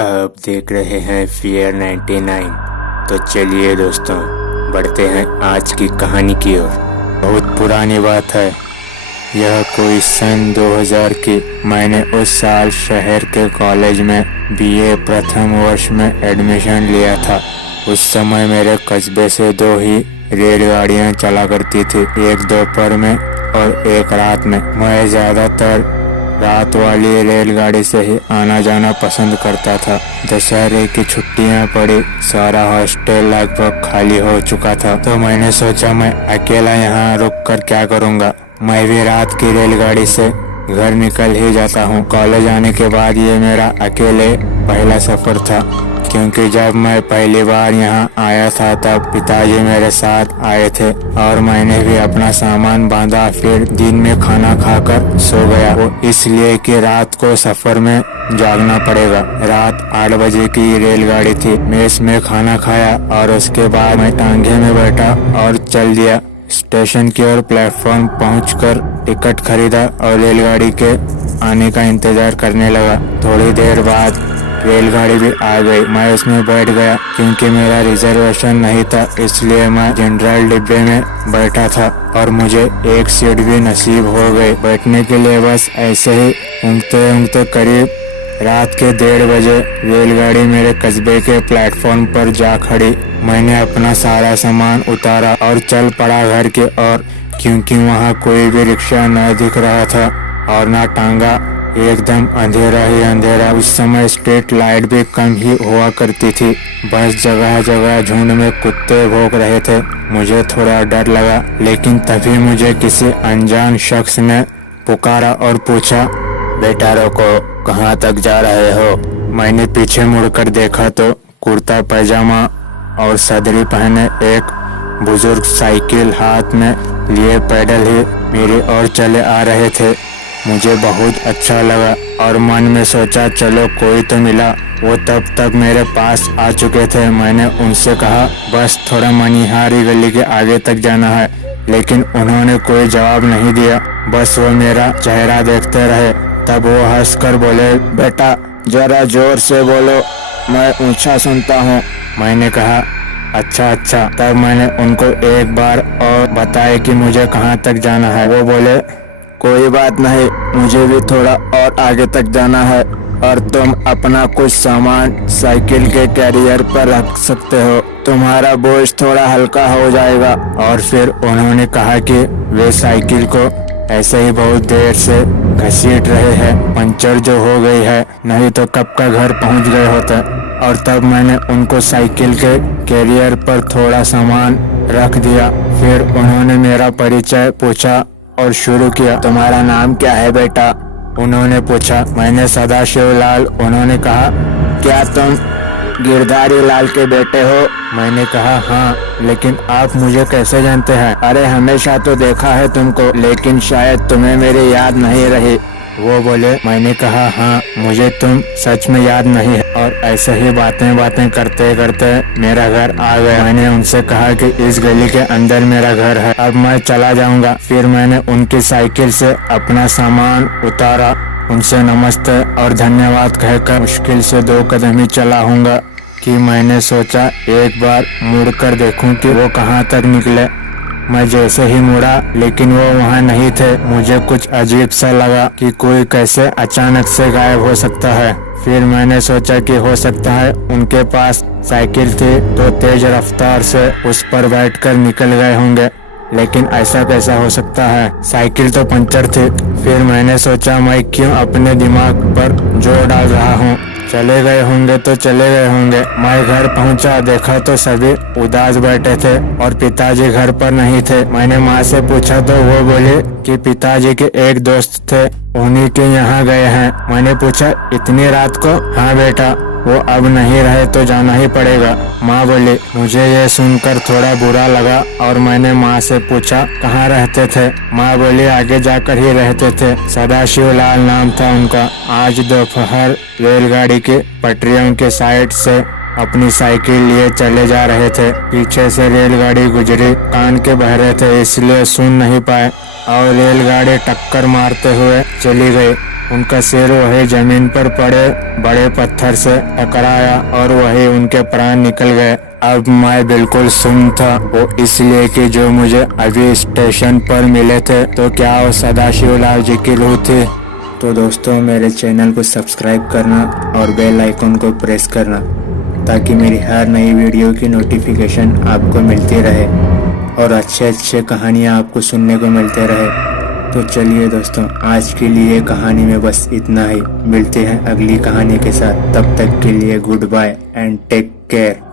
आप देख रहे हैं फियर 99। तो चलिए दोस्तों, बढ़ते हैं आज की कहानी की ओर। बहुत पुरानी बात है, यह कोई सन 2000 की। मैंने उस साल शहर के कॉलेज में बीए प्रथम वर्ष में एडमिशन लिया था। उस समय मेरे कस्बे से दो ही रेलगाड़ियां चला करती थी, एक दोपहर में और एक रात में। मैं ज़्यादातर रात वाली रेलगाड़ी से ही आना जाना पसंद करता था। दशहरे की छुट्टियां पड़ी, सारा हॉस्टल लगभग खाली हो चुका था, तो मैंने सोचा मैं अकेला यहाँ रुक कर क्या करूँगा। मैं भी रात की रेलगाड़ी से घर निकल ही जाता हूँ। कॉलेज आने के बाद ये मेरा अकेले पहला सफ़र था, क्योंकि जब मैं पहली बार यहाँ आया था तब पिताजी मेरे साथ आए थे और मैंने भी अपना सामान बांधा। फिर दिन में खाना खाकर सो गया, वो इसलिए कि रात को सफर में जागना पड़ेगा। रात 8 बजे की रेलगाड़ी थी। मेस में खाना खाया और उसके बाद मैं टांगे में बैठा और चल दिया स्टेशन की ओर। प्लेटफॉर्म पहुंचकर टिकट खरीदा और रेलगाड़ी के आने का इंतजार करने लगा। थोड़ी देर बाद रेलगाड़ी भी आ गई। मैं उसमें बैठ गया, क्योंकि मेरा रिजर्वेशन नहीं था, इसलिए मैं जनरल डिब्बे में बैठा था और मुझे एक सीट भी नसीब हो गई बैठने के लिए। बस ऐसे ही ऊँघते ऊँघते करीब रात के 1:30 बजे रेलगाड़ी मेरे कस्बे के प्लेटफॉर्म पर जा खड़ी। मैंने अपना सारा सामान उतारा और चल पड़ा घर की ओर, क्योंकि वहाँ कोई भी रिक्शा न दिख रहा था और न टांगा। एकदम अंधेरा ही अंधेरा। उस समय स्ट्रीट लाइट भी कम ही हुआ करती थी। बस जगह जगह झुंड में कुत्ते भौंक रहे थे। मुझे थोड़ा डर लगा, लेकिन तभी मुझे किसी अनजान शख्स ने पुकारा और पूछा, बेटा रोको, कहाँ तक जा रहे हो? मैंने पीछे मुड़कर देखा तो कुर्ता पैजामा और सदरी पहने एक बुजुर्ग साइकिल हाथ में लिए पैदल ही मेरी ओर चले आ रहे थे। मुझे बहुत अच्छा लगा और मन में सोचा चलो कोई तो मिला। वो तब तक मेरे पास आ चुके थे। मैंने उनसे कहा बस थोड़ा मनिहारी गली के आगे तक जाना है, लेकिन उन्होंने कोई जवाब नहीं दिया। बस वो मेरा चेहरा देखते रहे। तब वो हंसकर बोले, बेटा जरा जोर से बोलो, मैं ऊंचा सुनता हूँ। मैंने कहा अच्छा अच्छा। तब मैंने उनको एक बार और बताया कि मुझे कहाँ तक जाना है। वो बोले कोई बात नहीं, मुझे भी थोड़ा और आगे तक जाना है और तुम अपना कुछ सामान साइकिल के कैरियर पर रख सकते हो, तुम्हारा बोझ थोड़ा हल्का हो जाएगा। और फिर उन्होंने कहा कि वे साइकिल को ऐसे ही बहुत देर से घसीट रहे हैं, पंचर जो हो गई है, नहीं तो कब का घर पहुंच गए होते। और तब मैंने उनको साइकिल के कैरियर पर थोड़ा सामान रख दिया। फिर उन्होंने मेरा परिचय पूछा और शुरू किया, तुम्हारा नाम क्या है बेटा? उन्होंने पूछा। मैंने सदाशिव लाल। उन्होंने कहा क्या तुम गिरधारी लाल के बेटे हो? मैंने कहा हाँ, लेकिन आप मुझे कैसे जानते हैं? अरे हमेशा तो देखा है तुमको, लेकिन शायद तुम्हें मेरी याद नहीं रही। वो बोले। मैंने कहा हाँ, मुझे तुम सच में याद नहीं है। और ऐसे ही बातें करते करते मेरा घर आ गया। मैंने उनसे कहा कि इस गली के अंदर मेरा घर है, अब मैं चला जाऊंगा। फिर मैंने उनकी साइकिल से अपना सामान उतारा, उनसे नमस्ते और धन्यवाद कहकर मुश्किल से 2 कदम ही चला हूँगा कि मैंने सोचा एक बार मुड़कर देखूं कि वो कहाँ तक निकले। मैं जैसे ही मुड़ा, लेकिन वो वहाँ नहीं थे। मुझे कुछ अजीब सा लगा कि कोई कैसे अचानक से गायब हो सकता है। फिर मैंने सोचा कि हो सकता है उनके पास साइकिल थी तो तेज रफ्तार से उस पर बैठकर निकल गए होंगे, लेकिन ऐसा कैसा हो सकता है? साइकिल तो पंचर थी। फिर मैंने सोचा मैं क्यों अपने दिमाग पर जोर डाल रहा हूँ, चले गए होंगे तो चले गए होंगे। मैं घर पहुंचा, देखा तो सभी उदास बैठे थे और पिताजी घर पर नहीं थे। मैंने माँ से पूछा तो वो बोली कि पिताजी के एक दोस्त थे, उन्हीं के यहाँ गए हैं। मैंने पूछा इतनी रात को? हाँ बेटा, वो अब नहीं रहे तो जाना ही पड़ेगा। माँ बोली। मुझे ये सुनकर थोड़ा बुरा लगा और मैंने माँ से पूछा कहाँ रहते थे? माँ बोली आगे जाकर ही रहते थे, सदाशिव लाल नाम था उनका। आज दोपहर रेलगाड़ी की पटरियों के साइड से अपनी साइकिल लिए चले जा रहे थे। पीछे से रेलगाड़ी गुजरी, कान के बहरे थे इसलिए सुन नहीं पाए और रेलगाड़ी टक्कर मारते हुए चली गई। उनका सिर वही जमीन पर पड़े बड़े पत्थर से टकराया और वही उनके प्राण निकल गए। अब मैं बिल्कुल सुन्न था, वो इसलिए कि जो मुझे अभी स्टेशन पर मिले थे तो क्या वो सदाशिवलाल जी की रूह थी। तो दोस्तों, मेरे चैनल को सब्सक्राइब करना और बेल आइकन को प्रेस करना ताकि मेरी हर नई वीडियो की नोटिफिकेशन आपको मिलती रहे और अच्छे कहानियाँ आपको सुनने को मिलते रहे। तो चलिए दोस्तों, आज के लिए कहानी में बस इतना ही। मिलते हैं अगली कहानी के साथ, तब तक के लिए goodbye and take care.